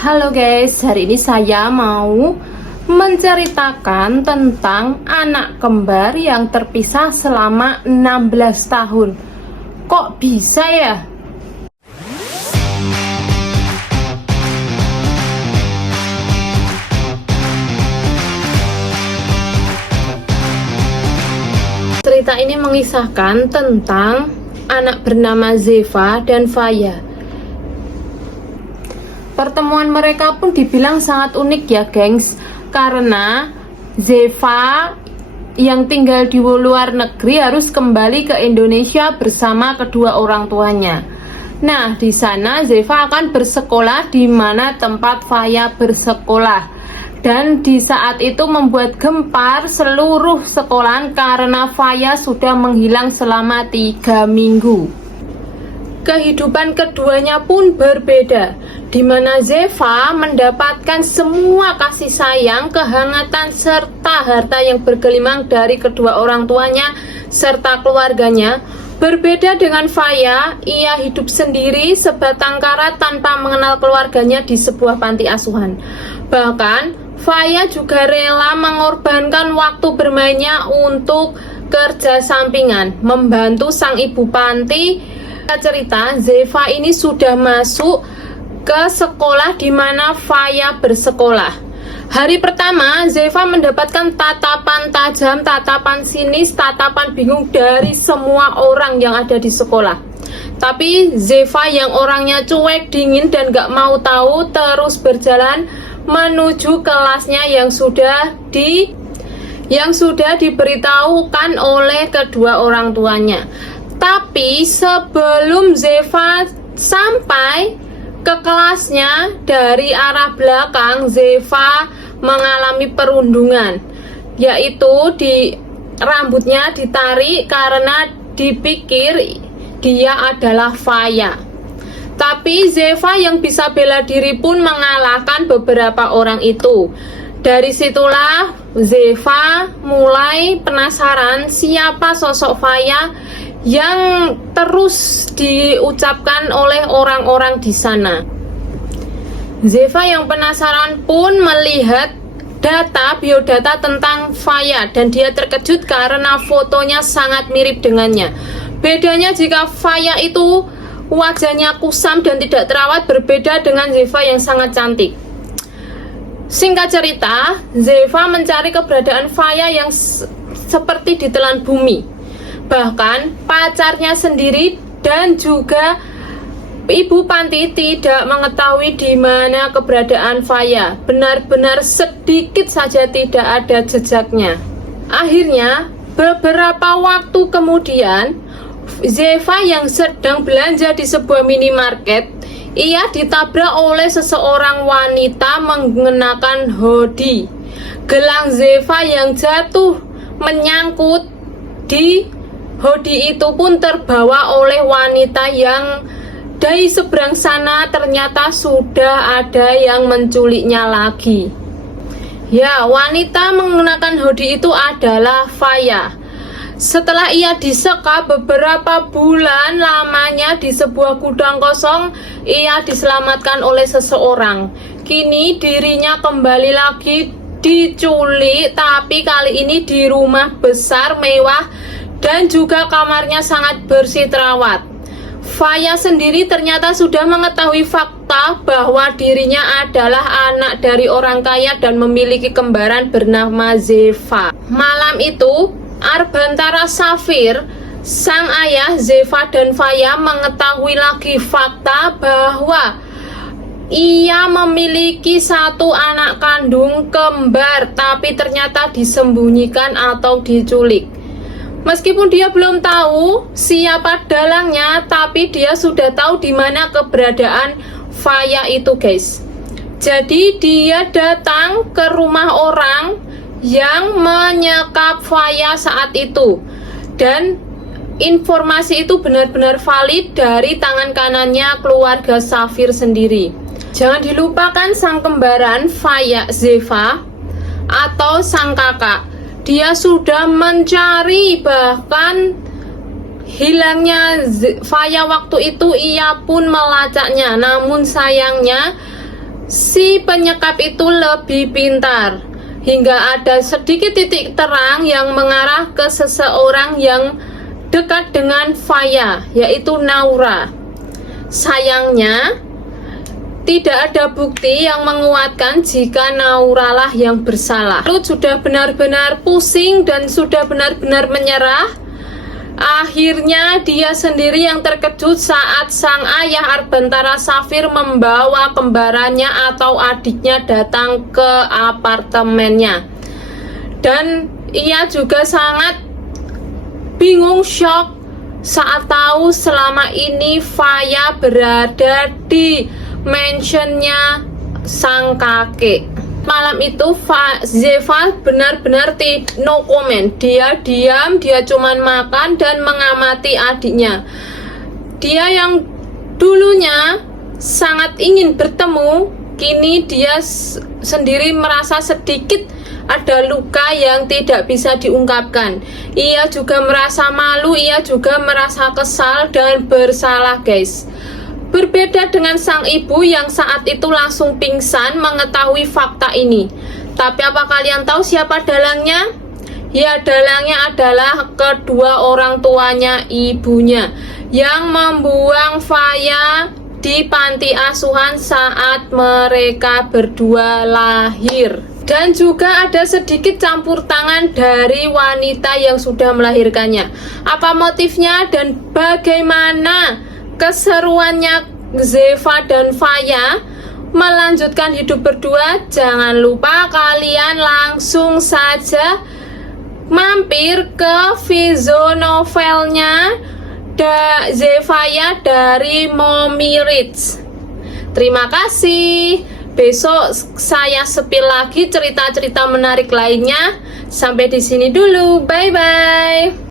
Halo guys, hari ini saya mau menceritakan tentang anak kembar yang terpisah selama 16 tahun. Kok bisa ya? Cerita ini mengisahkan tentang anak bernama Zeva dan Faya. Pertemuan mereka pun dibilang sangat unik ya gengs, karena Zeva yang tinggal di luar negeri harus kembali ke Indonesia bersama kedua orang tuanya. Nah, di sana Zeva akan bersekolah di mana tempat Faya bersekolah. Dan di saat itu membuat gempar seluruh sekolahan karena Faya sudah menghilang selama 3 minggu. Kehidupan keduanya pun berbeda, di mana Zeva mendapatkan semua kasih sayang, kehangatan, serta harta yang bergelimang dari kedua orang tuanya serta keluarganya. Berbeda dengan Faya, ia hidup sendiri sebatang kara tanpa mengenal keluarganya di sebuah panti asuhan. Bahkan, Faya juga rela mengorbankan waktu bermainnya untuk kerja sampingan, membantu sang ibu panti. Cerita, Zeva ini sudah masuk ke sekolah di mana Faya bersekolah. Hari pertama, Zeva mendapatkan tatapan tajam, tatapan sinis, tatapan bingung dari semua orang yang ada di sekolah. Tapi Zeva yang orangnya cuek, dingin, dan gak mau tahu terus berjalan menuju kelasnya yang sudah diberitahukan oleh kedua orang tuanya. Tapi sebelum Zeva sampai ke kelasnya, dari arah belakang Zeva mengalami perundungan, yaitu rambutnya ditarik karena dipikir dia adalah Faya. Tapi Zeva yang bisa bela diri pun mengalahkan beberapa orang itu. Dari situlah Zeva mulai penasaran siapa sosok Faya yang terus diucapkan oleh orang-orang di sana. Zeva yang penasaran pun melihat biodata tentang Faya dan dia terkejut karena fotonya sangat mirip dengannya. Bedanya jika Faya itu wajahnya kusam dan tidak terawat, berbeda dengan Zeva yang sangat cantik. Singkat cerita, Zeva mencari keberadaan Faya yang seperti ditelan bumi. Bahkan pacarnya sendiri dan juga ibu panti tidak mengetahui di mana keberadaan Faya. Benar-benar sedikit saja tidak ada jejaknya. Akhirnya, beberapa waktu kemudian, Zeva yang sedang belanja di sebuah minimarket, ia ditabrak oleh seseorang wanita mengenakan hoodie. Gelang Zeva yang jatuh menyangkut di hoodie itu pun terbawa oleh wanita yang dari seberang sana ternyata sudah ada yang menculiknya lagi. Ya, wanita menggunakan hoodie itu adalah Faya. Setelah ia disekap beberapa bulan lamanya di sebuah gudang kosong, ia diselamatkan oleh seseorang. Kini dirinya kembali lagi diculik, tapi kali ini di rumah besar mewah dan juga kamarnya sangat bersih terawat. Faya sendiri ternyata sudah mengetahui fakta bahwa dirinya adalah anak dari orang kaya dan memiliki kembaran bernama Zeva. Malam itu, Arbantara Safir, sang ayah Zeva dan Faya, mengetahui lagi fakta bahwa ia memiliki satu anak kandung kembar, tapi ternyata disembunyikan atau diculik. Meskipun dia belum tahu siapa dalangnya, tapi dia sudah tahu di mana keberadaan Faya itu, guys. Jadi dia datang ke rumah orang yang menyekap Faya saat itu, dan informasi itu benar-benar valid dari tangan kanannya keluarga Safir sendiri. Jangan dilupakan sang kembaran Faya Zeva atau sang kakak. Dia sudah mencari, bahkan hilangnya Faya waktu itu ia pun melacaknya. Namun sayangnya si penyekap itu lebih pintar, hingga ada sedikit titik terang yang mengarah ke seseorang yang dekat dengan Faya, yaitu Naura. Sayangnya, tidak ada bukti yang menguatkan jika Naura lah yang bersalah. Lut sudah benar-benar pusing dan sudah benar-benar menyerah. Akhirnya dia sendiri yang terkejut saat sang ayah Arbantara Safir membawa kembarannya atau adiknya datang ke apartemennya. Dan ia juga sangat bingung, shock saat tahu selama ini Faya berada di mansionnya sang kakek. Malam itu Zefa benar-benar no comment. Dia diam, dia cuman makan dan mengamati adiknya. Dia yang dulunya sangat ingin bertemu, kini dia sendiri merasa sedikit ada luka yang tidak bisa diungkapkan. Ia juga merasa malu, ia juga merasa kesal dan bersalah, guys. Berbeda dengan sang ibu yang saat itu langsung pingsan mengetahui fakta ini. Tapi apa kalian tahu siapa dalangnya? Ya, dalangnya adalah kedua orang tuanya ibunya yang membuang Faya di panti asuhan saat mereka berdua lahir. Dan juga ada sedikit campur tangan dari wanita yang sudah melahirkannya. Apa motifnya dan bagaimana keseruannya Zefa dan Faya melanjutkan hidup berdua? Jangan lupa kalian langsung saja mampir ke visual novelnya Zefaya dari Mommy Reads. Terima kasih. Besok saya spill lagi cerita-cerita menarik lainnya. Sampai di sini dulu. Bye bye.